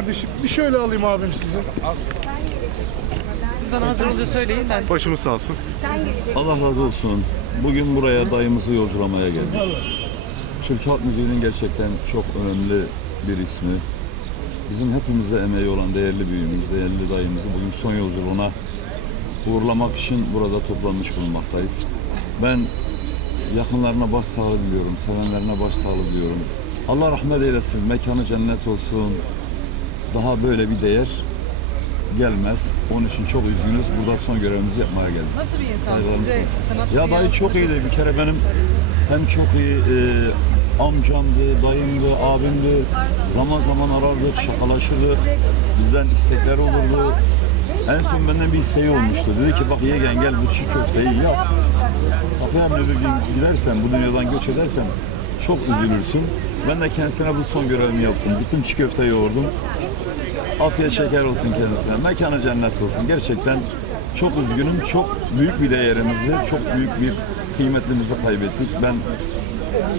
Kardeşim bir şöyle alayım abim sizi. Siz bana hazır olunca söyleyin ben. Başımız sağ olsun. Allah razı olsun. Bugün buraya dayımızı yolculamaya geldik. Türk halk müziğinin gerçekten çok önemli bir ismi. Bizim hepimize emeği olan değerli büyüğümüz, değerli dayımızı bugün son yolculuğuna uğurlamak için burada toplanmış bulunmaktayız. Ben yakınlarına başsağlığı diliyorum, sevenlerine başsağlığı diliyorum. Allah rahmet eylesin, mekanı cennet olsun. Daha böyle bir değer gelmez. Onun için çok üzgünüz. Burada son görevimizi yapmaya geldik. Nasıl bir insan? Saygılarımı Size sunuyorum. sanat Ya dayı çok iyiydi. Bir kere benim hem çok iyi e, amcamdı, dayımdı, abimdi. Zaman zaman arardık, şakalaşırdık. Bizden istekler olurdu. En son benden bir isteği olmuştu. Dedi ki bak yeğen gel bu çiğ köfteyi yap. Bak yarın öbür gün gidersen, bu dünyadan göç edersen çok üzülürsün. Ben de kendisine bu son görevimi yaptım. Bütün çiğ köfteyi yoğurdum. Afiyet şeker olsun kendisine. Mekanı cennet olsun. Gerçekten çok üzgünüm. Çok büyük bir değerimizi, çok büyük bir kıymetlimizi kaybettik. Ben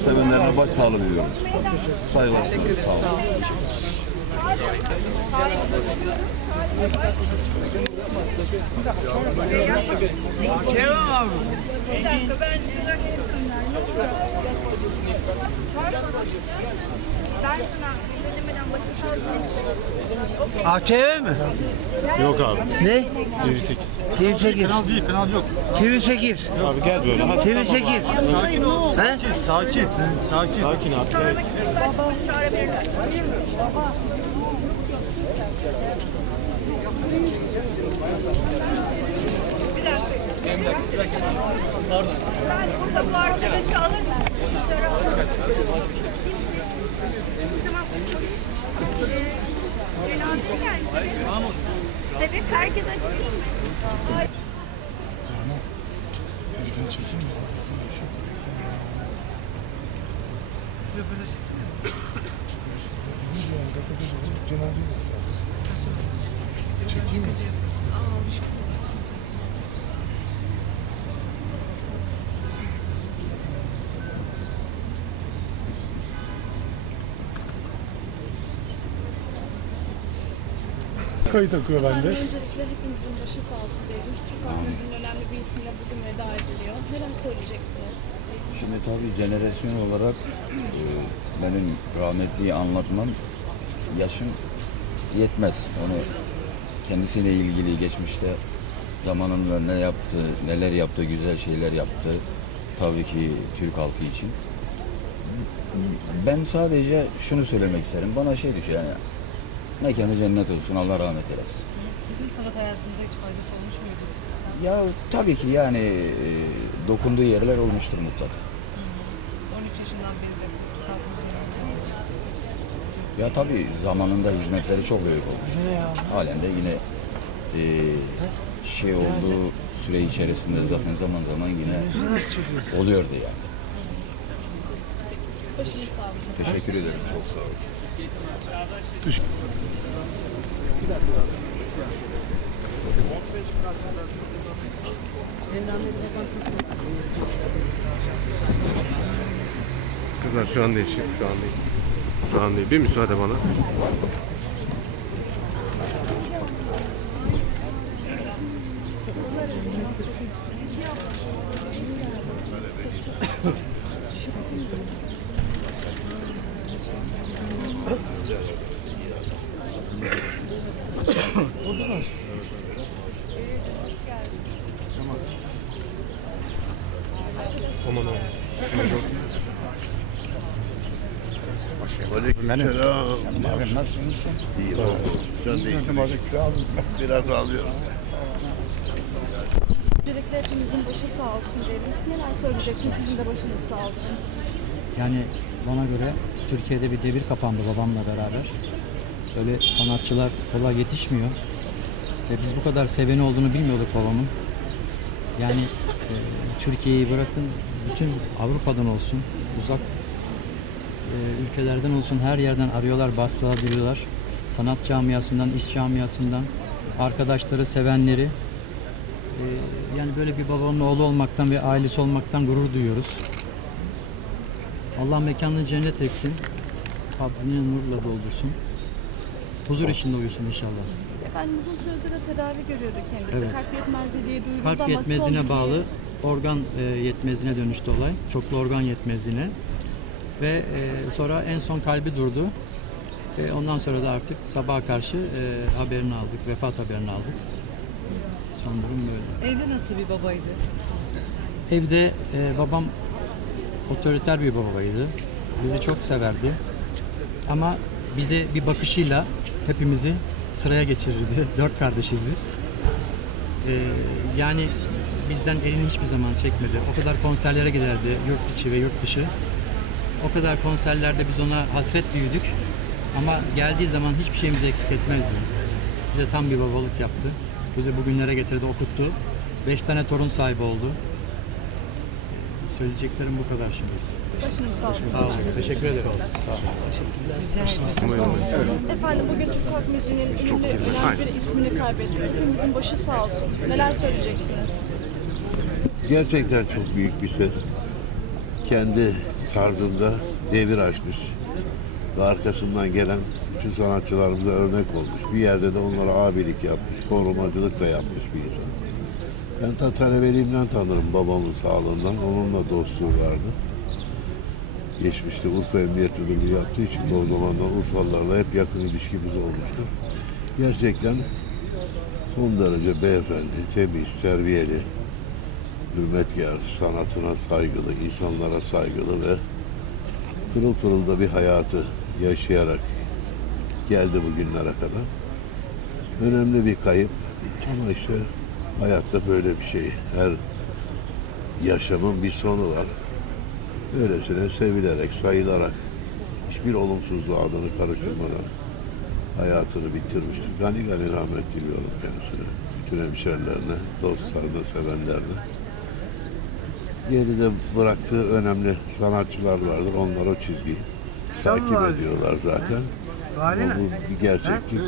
sevenlerine başsağlığı diliyorum. Saygılar sunuyorum. Sağ olun. Ben sana söylemeden başka şarkı ATV mi? Yok abi. Ne? TV8. TV8. Kanal değil, kanal yok. TV8. Abi gel böyle. Hadi. TV8. Sakin ol. He? Sakin. Sakin. Sakin abi. Evet. çağırabilirler. Sen burada bu arkadaşı alır mısın? Dışarı alır mısın? Tamam. Ee, Cenazeye geldi. Sebep herkes açıklayayım mı? Çekeyim mi? Kayıt akıyor bende. Öncelikle hepimizin başı sağ olsun diyelim. Türk halk müziğinin önemli bir ismiyle bugün veda ediliyor. Neler söyleyeceksiniz? Şimdi tabii jenerasyon olarak e, benim rahmetliyi anlatmam yaşım yetmez. Onu kendisiyle ilgili geçmişte zamanında ne yaptı, neler yaptı, güzel şeyler yaptı. Tabii ki Türk halkı için. Ben sadece şunu söylemek isterim. Bana şey düşüyor yani. Mekanı cennet olsun. Allah rahmet eylesin. Sizin sanat hayatınıza hiç faydası olmuş muydu? Ya tabii ki yani e, dokunduğu yerler olmuştur mutlaka. 13 yaşından beri de Ya tabii zamanında hizmetleri çok büyük olmuş. Halen de yine e, şey olduğu süre içerisinde zaten zaman zaman yine oluyordu yani. Başınız sağ olsun. Teşekkür ederim. Çok sağ olun. Kızlar şu an değil, şu an değil. Şu an değil. Bir müsaade bana. Aman aman. Abi nasılsın? iyisin? Öncelikle hepimizin başı sağ olsun diyelim. Neler söyleyeceksiniz? Sizin de başınız sağ olsun. Yani bana göre Türkiye'de bir devir kapandı babamla beraber. Böyle sanatçılar kolay yetişmiyor. Ve biz bu kadar seveni olduğunu bilmiyorduk babamın. Yani Türkiye'yi bırakın bütün Avrupa'dan olsun, uzak e, ülkelerden olsun her yerden arıyorlar, başsağlığı diliyorlar. sanat camiasından, iş camiasından, arkadaşları, sevenleri. Ee, yani böyle bir babanın oğlu olmaktan ve ailesi olmaktan gurur duyuyoruz. Allah mekanını cennet etsin. Kabrini nurla doldursun. Huzur içinde uyusun inşallah. Efendim uzun süredir tedavi görüyordu kendisi. Evet. Kalp yetmezliği diye duyuruldu Kalp ama yetmezliğine son bağlı organ e, yetmezliğine dönüştü olay. Çoklu organ yetmezliğine. Ve e, sonra en son kalbi durdu. Ve ondan sonra da artık sabaha karşı e, haberini aldık, vefat haberini aldık. Son durum böyle. Evde nasıl bir babaydı? Evde e, babam otoriter bir babaydı. Bizi çok severdi. Ama bize bir bakışıyla hepimizi sıraya geçirirdi. Dört kardeşiz biz. E, yani bizden elini hiçbir zaman çekmedi. O kadar konserlere giderdi yurt içi ve yurt dışı. O kadar konserlerde biz ona hasret büyüdük. Ama geldiği zaman hiçbir şeyimizi eksik etmezdi. Bize tam bir babalık yaptı. Bizi bugünlere getirdi, okuttu. Beş tane torun sahibi oldu. Söyleyeceklerim bu kadar şimdi. başınız sağ olsun. Sağ olun. Teşekkür ederim. Efendim bugün Türk halk müziğinin ünlü, önemli bir ismini kaybettik. Hepimizin başı sağ olsun. Neler söyleyeceksiniz? Gerçekten çok büyük bir ses. Kendi tarzında devir açmış. Ve arkasından gelen bütün sanatçılarımıza örnek olmuş. Bir yerde de onlara abilik yapmış, korumacılık da yapmış bir insan. Ben ta talebeliğimden tanırım babamın sağlığından. Onunla dostluğu vardı. Geçmişte Urfa Emniyet Müdürlüğü yaptığı için o zamanlar Urfalılarla hep yakın ilişkimiz olmuştur. Gerçekten son derece beyefendi, temiz, terbiyeli, hürmetkar, sanatına saygılı, insanlara saygılı ve pırıl pırıl da bir hayatı yaşayarak geldi bugünlere kadar. Önemli bir kayıp ama işte hayatta böyle bir şey. Her yaşamın bir sonu var. Böylesine sevilerek, sayılarak, hiçbir olumsuzluğa adını karıştırmadan hayatını bitirmiştir. Gani gani rahmet diliyorum kendisine. Bütün hemşerilerine, dostlarına, sevenlerine. Geride bıraktığı önemli sanatçılar vardır. Onlar o çizgiyi takip ediyorlar zaten. Ama bu bir gerçeklik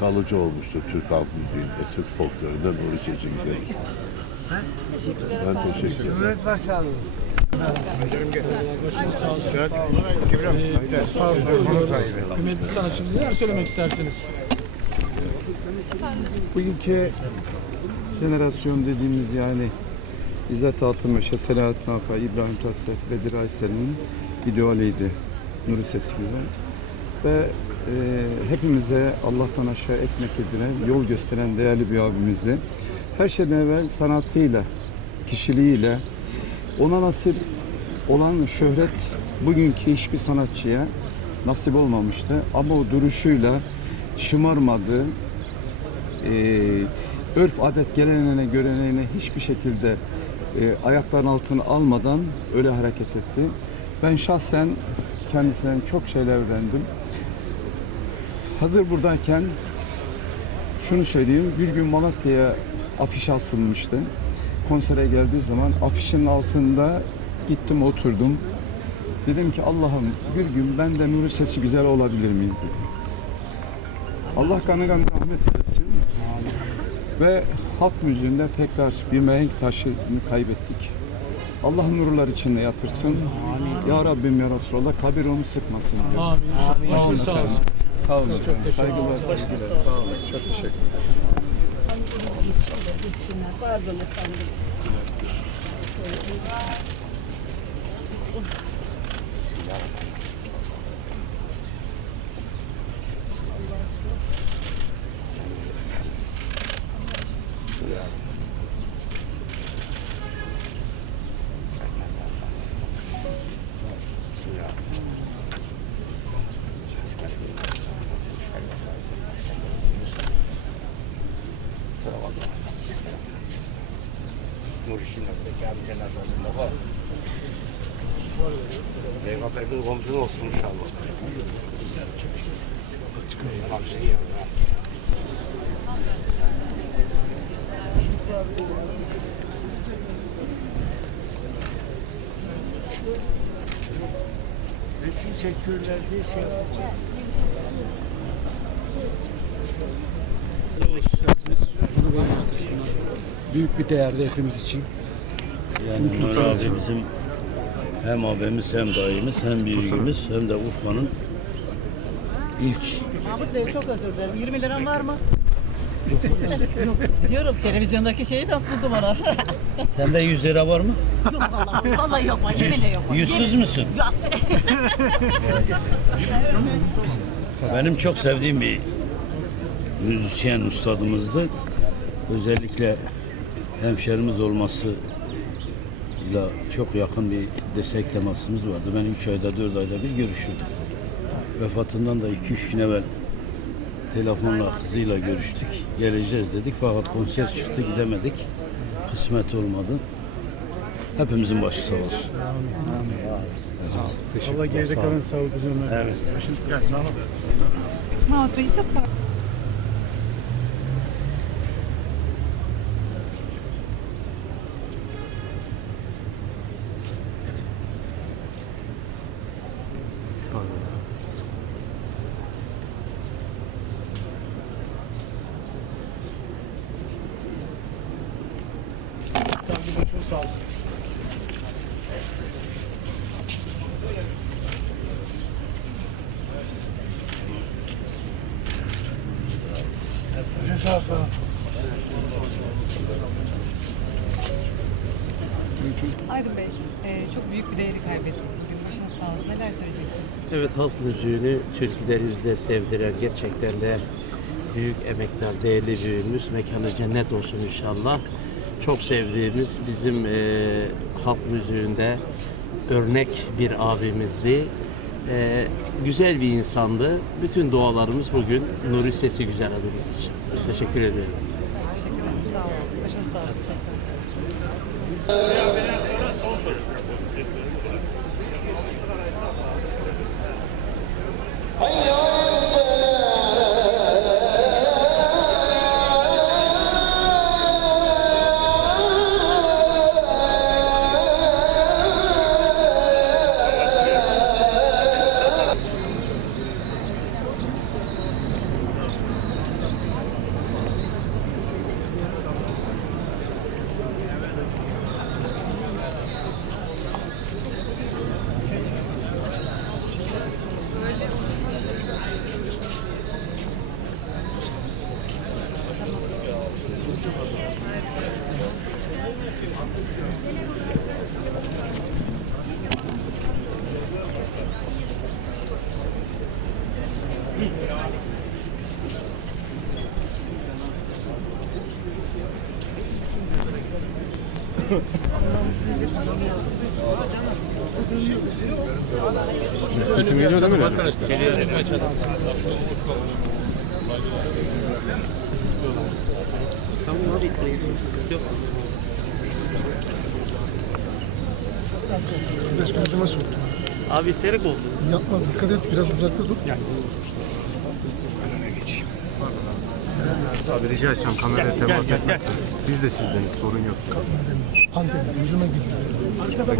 kalıcı olmuştur Türk halk müziğinde, Türk folklorunda Nuri Sesi Güzeliz. Ben teşekkür ederim. Kıymetli sanatçımız neler söylemek istersiniz? Bugünkü jenerasyon dediğimiz yani İzzet Altınmeşe, Selahattin Alpay, İbrahim Tatlıses, Bedir Aysel'in idealiydi Nuri Sesi Güzel. Ve e, hepimize Allah'tan aşağı ekmek edilen, yol gösteren değerli bir abimizdi. Her şeyden evvel sanatıyla, kişiliğiyle, ona nasip olan şöhret bugünkü hiçbir sanatçıya nasip olmamıştı. Ama o duruşuyla şımarmadı, e, örf adet geleneğine göreneğine hiçbir şekilde e, ayakların altına almadan öyle hareket etti. Ben şahsen kendisinden çok şeyler öğrendim. Hazır buradayken şunu söyleyeyim. Bir gün Malatya'ya afiş asılmıştı. Konsere geldiği zaman afişin altında gittim oturdum. Dedim ki Allah'ım bir gün ben de Nuri sesi güzel olabilir miyim dedim. Allah kanı kanı rahmet eylesin. Ve halk müziğinde tekrar bir mehenk taşını kaybettik. Allah nurlar içinde yatırsın. Ya Rabbim ya Resulallah kabir onu sıkmasın. diyor. Amin. Sağ olun. Sağ olun. Sağ olun efendim. Saygılar, sevgiler. Sağ olun. Çok teşekkür ederim. Peygamberin komşu olsun inşallah. Resim çekiyorlar diye şey. Büyük bir değerdi hepimiz için. Yani Tüm Nur Türkler abi için. bizim hem abimiz hem dayımız hem büyüğümüz hem de Urfa'nın ilk Mahmut Bey çok özür dilerim. 20 liram var mı? yok. Diyorum televizyondaki şeyi de asıldı bana. Sende 100 lira var mı? yok vallahi. Vallahi yok. Yeminle yok. Yüzsüz müsün? Yok. Benim çok sevdiğim bir müzisyen ustadımızdı. Özellikle hemşerimiz olması ile çok yakın bir destek temasımız vardı. Ben 3 ayda 4 ayda bir görüşürdüm. Vefatından da 2-3 gün evvel telefonla kızıyla görüştük. Geleceğiz dedik fakat konser çıktı gidemedik. Kısmet olmadı. Hepimizin başı sağ olsun. Allah geride kalan sağlık uzun ömür. Evet. Bey çok. Savcı başımız sağ olsun. Aydın Bey, e, çok büyük bir değeri kaybettik bugün. Başınız sağ olsun. Neler söyleyeceksiniz? Evet halk müziğini türkülerimizle sevdiren gerçekten de büyük emektar, değerli büyüğümüz. Mekanı cennet olsun inşallah. Çok sevdiğimiz bizim e, halk müziğinde örnek bir abimizdi. E, güzel bir insandı. Bütün dualarımız bugün Nuri Sesi Güzel abimiz için. Teşekkür ederim. Teşekkür ederim. Sağ olun. Başınız sağ olsun. Sesim geliyor değil mi? Biraz gözüme soktu. Abi isterek oldu. Yapma dikkat et biraz uzakta dur. Abi rica edeceğim kameraya temas etmezsen. Biz de sizdeniz sorun yok. Anten yüzüme gidiyor.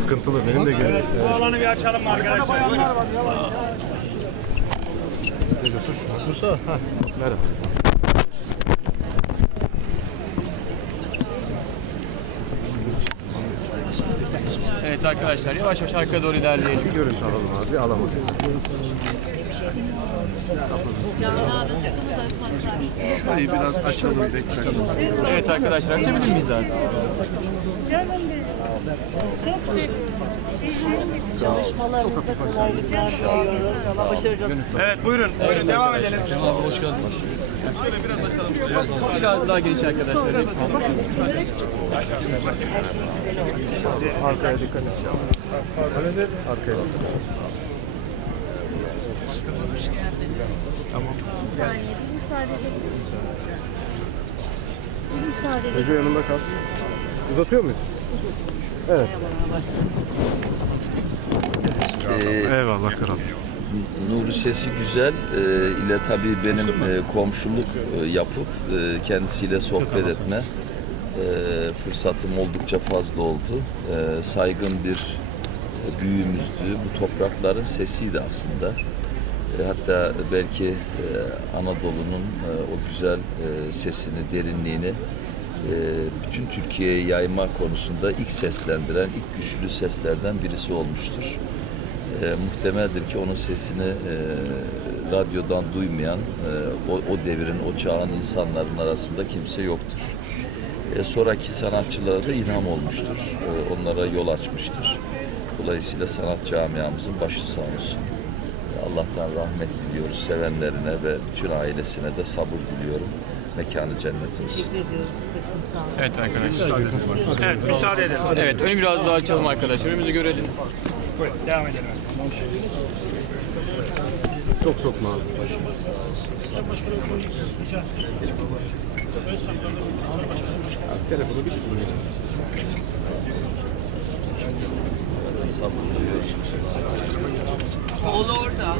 Sıkıntılı benim de geliyor. alanı bir açalım arkadaşlar. Musa, ha, merhaba. Evet arkadaşlar yavaş yavaş arkaya doğru ilerleyelim. Bir görüntü alalım abi, alamadık. Hayır, biraz açalım, bekleyelim. Evet arkadaşlar açabilir miyiz abi? Çalışmalarınızda kolaylıklar diliyorum. İnşallah başaracağız. Evet buyurun. Buyurun devam edelim. Abi hoş geldiniz. Şöyle biraz açalım. Biraz daha geniş arkadaşlar. Arkaya dikkat et. Arkaya. Ece yanımda kal. Uzatıyor muyuz? Evet. Eyvallah kral. Nuri Sesi Güzel e, ile tabii benim e, komşuluk e, yapıp e, kendisiyle sohbet etme e, fırsatım oldukça fazla oldu. E, saygın bir e, büyüğümüzdü. Bu toprakların sesiydi aslında. E, hatta belki e, Anadolu'nun e, o güzel sesini, derinliğini bütün Türkiye'ye yayma konusunda ilk seslendiren, ilk güçlü seslerden birisi olmuştur. Muhtemeldir ki onun sesini radyodan duymayan o, o devrin, o çağın insanların arasında kimse yoktur. Sonraki sanatçılara da ilham olmuştur. Onlara yol açmıştır. Dolayısıyla sanat camiamızın başı sağ olsun. Allah'tan rahmet diliyoruz sevenlerine ve bütün ailesine de sabır diliyorum. Mekanı cennet olsun. Teşekkür ediyoruz. Başınız sağ olsun. Evet arkadaşlar. Evet müsaade edelim. Evet önü biraz daha açalım arkadaşlar. Önümüzü görelim. Buyurun devam edelim. Çok sokma abi. Telefonu bir tutun. Sabır diliyoruz. Oğlu orada.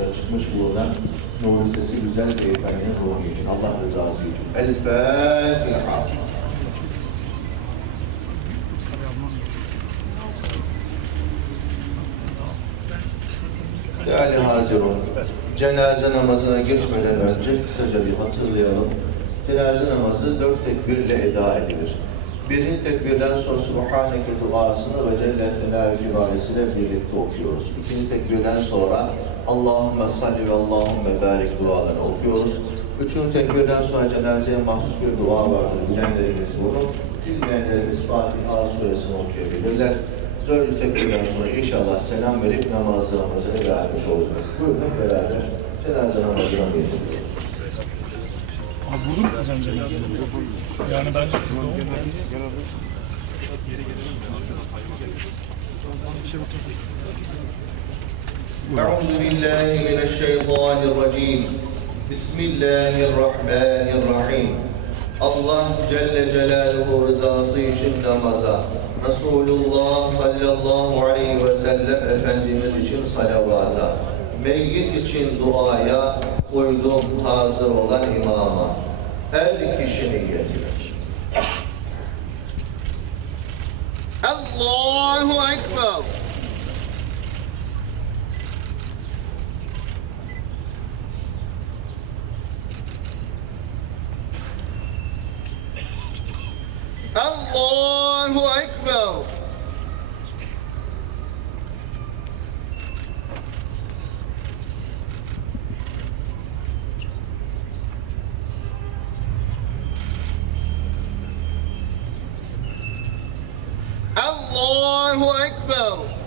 yolda çıkmış bulunan Nuri Sesi Güzel Beyefendi'nin ruhu için, Allah rızası için. El Fatiha. Değerli Hazirun, cenaze namazına geçmeden önce kısaca bir hatırlayalım. Cenaze namazı dört tekbirle eda edilir. Birinci tekbirden sonra Subhaneke duasını ve Celle Senâ-i Cibalesiyle birlikte okuyoruz. İkinci tekbirden sonra Allahümme salli ve Allahümme barik dualarını okuyoruz. Üçüncü tekbirden sonra cenazeye mahsus bir dua vardır. Bilenlerimiz bunu, bilmeyenlerimiz Fatiha suresini okuyabilirler. Dördüncü tekbirden sonra inşallah selam verip namazlarımızı eda etmiş olacağız. Buyurun hep beraber cenaze namazına geçiyoruz. Abi burada mı kazanacağız? Yani bence أعوذ بالله من الشيطان الرجيم بسم الله الرحمن الرحيم Allah Celle Celaluhu rızası için namaza, Resulullah sallallahu aleyhi ve sellem Efendimiz için salavata, meyyit için duaya uydum hazır olan imama, her kişi niyetine. Allahu Ekber. Allahu Ekber. Allahu Ekber.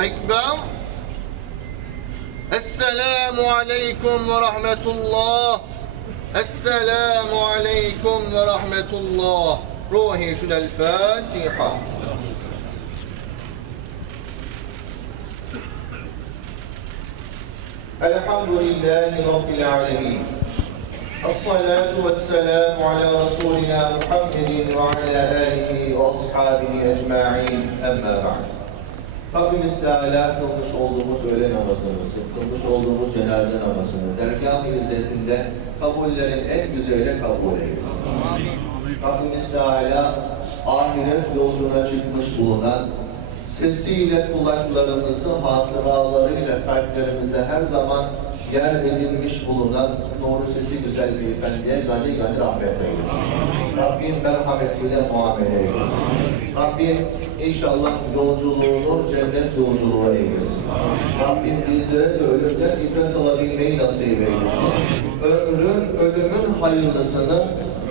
أكبر السلام عليكم ورحمة الله السلام عليكم ورحمة الله روحي شنو الفاتحة الحمد لله رب العالمين الصلاة والسلام على رسولنا محمد وعلى آله وأصحابه أجمعين أما بعد Rabbimiz Teala kılmış olduğumuz öğle namazımızı, kılmış olduğumuz cenaze namazını dergâh-ı izzetinde kabullerin en güzeli kabul eylesin. Rabbimiz Teala ahiret yolcuna çıkmış bulunan sesiyle kulaklarımızı, hatıralarıyla kalplerimize her zaman yer edinmiş bulunan nuru sesi güzel beyefendiye gani gani rahmet eylesin. Rabbim merhametiyle muamele eylesin. Rabbim inşallah yolculuğunu cennet yolculuğu eylesin. Rabbim bizlere de ölümden ibret alabilmeyi nasip eylesin. Ömrün, ölümün hayırlısını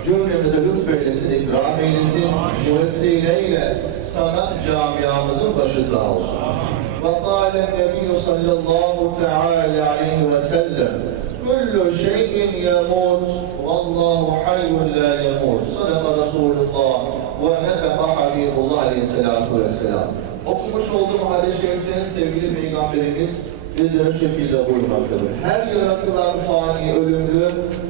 cümlemize lütfeylesin, ikram eylesin. Bu vesileyle sanat camiamızın başı sağ olsun. وقال النبي صلى الله تعالى عليه وسلم كل شيء يموت والله حي لا يموت Resulullah Aleyhisselatü Vesselam. Okumuş olduğum hadis-i şeriflerin sevgili Peygamberimiz bizlere şekilde buyurmaktadır. Her yaratılan fani ölümlü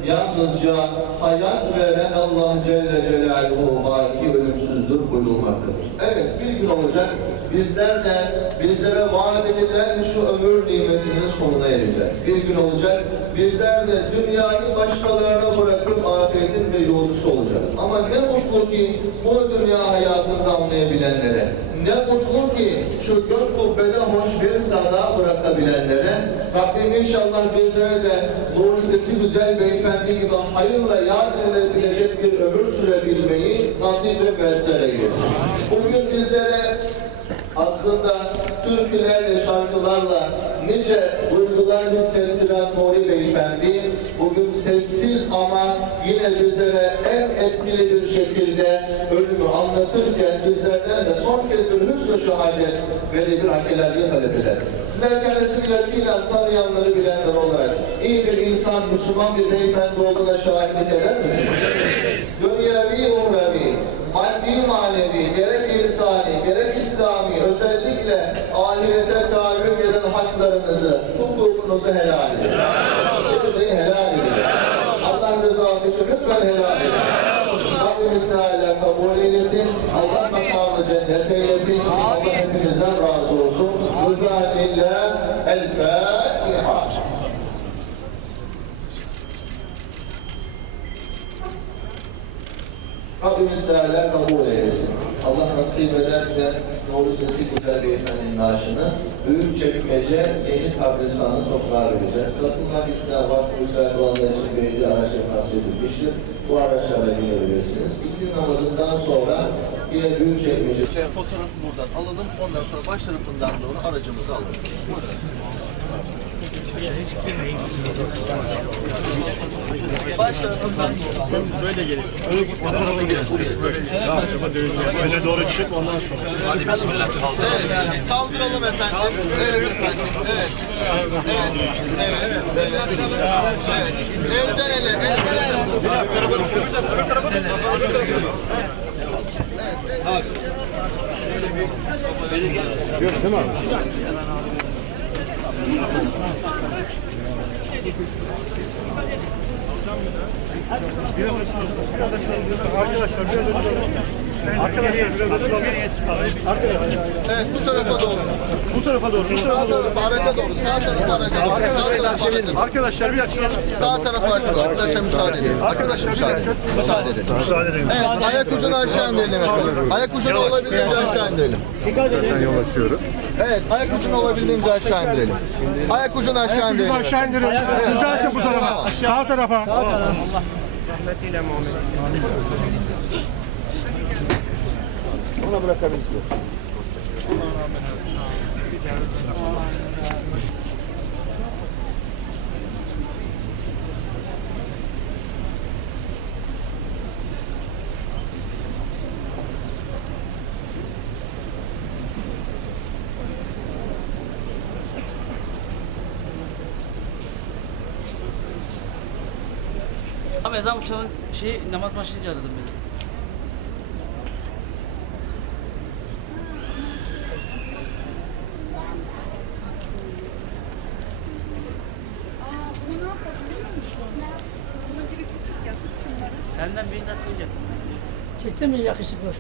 yalnızca hayat veren Allah Celle Celaluhu baki ölümsüzdür buyurulmaktadır. Evet bir gün olacak bizler de bizlere vaat edilen şu ömür nimetinin sonuna ereceğiz. Bir gün olacak bizler de dünyayı başkalarına bırakıp ahiretin bir yolcusu olacağız. Ama ne mutlu ki bunu dünya hayatında anlayabilenlere, ne mutlu ki şu gök kubbede hoş bir sana bırakabilenlere, Rabbim inşallah bizlere de nurlu sesi güzel beyefendi gibi hayırla yad edilebilecek bir ömür sürebilmeyi nasip ve müesser eylesin. Bugün bizlere aslında türkülerle, şarkılarla nice duygular hissettiren Nuri Beyefendi bugün sessiz ama yine bizlere en etkili bir şekilde ölümü anlatırken bizlerden de son kez bir hüsnü şehadet ve bir hakkelerliği talep eder. Sizler kendisini yakinen tanıyanları bilenler olarak iyi bir insan, Müslüman bir beyefendi olduğuna şahitlik eder misiniz? Dünyevi, uhrevi, maddi manevi, gerek insani, gerek İslami, özellikle ahirete taalluk eden haklarınızı, hukukunuzu helal edin. Sırrıyı helal edin. Allah rızası için lütfen helal edin. Rabbimiz Teala kabul eylesin. Allah makamını cennet eylesin. Allah hepinizden razı olsun. Rıza lillah. El Fatiha. Rabbimiz Teala kabul eylesin. Allah nasip ederse Nuri Sesi Güzel Beyefendinin naaşını Büyük Çekmece Yeni Kabristanı toprağa vereceğiz. Katılmak isteyen vakti müsait olanlar için belirli araçlar tahsil edilmiştir. Bu araçlarla binebilirsiniz. İkindi namazından sonra yine Büyük Çekmece fotoğrafı buradan alalım. Ondan sonra baş tarafından doğru aracımızı alalım. Girmeyin. Baş tarafından Böyle gelin. O tarafa gelin. Öne doğru çık ondan sonra. Hadi bismillah. Evet, kaldıralım efendim. Evet efendim. Evet. Evet. Evet. Evet. Elden ele, elden ele. Yok değil mi abi? Evet, bu tarafa doğru. Bu tarafa doğru. Bu tarafa doğru. Araca doğru. Sağ tarafa araca doğru. Arkadaşlar bir açalım. Sağ tarafa doğru. Arkadaşlar müsaade edin. Arkadaşlar müsaade edin. Müsaade edin. Müsaade edin. Evet, ayak ucunu aşağı indirelim efendim. Ayak ucunu olabildiğince aşağı indirelim. Ben yol açıyorum. Evet, ayak ucunu olabildiğince aşağı indirelim. Ayak ucunu aşağı indirelim. Aşağı indirin. Düzeltin bu tarafa. Sağ tarafa. Rahmetiyle Muhammed. Ona bırakabilirsiniz. Ama ezan çalan şey namaz başlayınca aradım beni. Senden birini atınca. Çekti mi yakışıklı?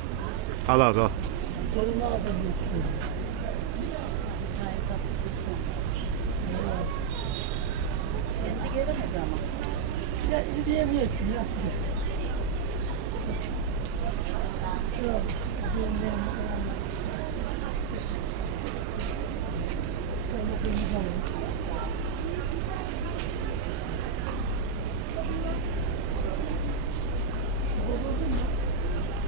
Al abi al. Sorun aldım. Kendi Yürüyemiyor ki nasıl? Şurada.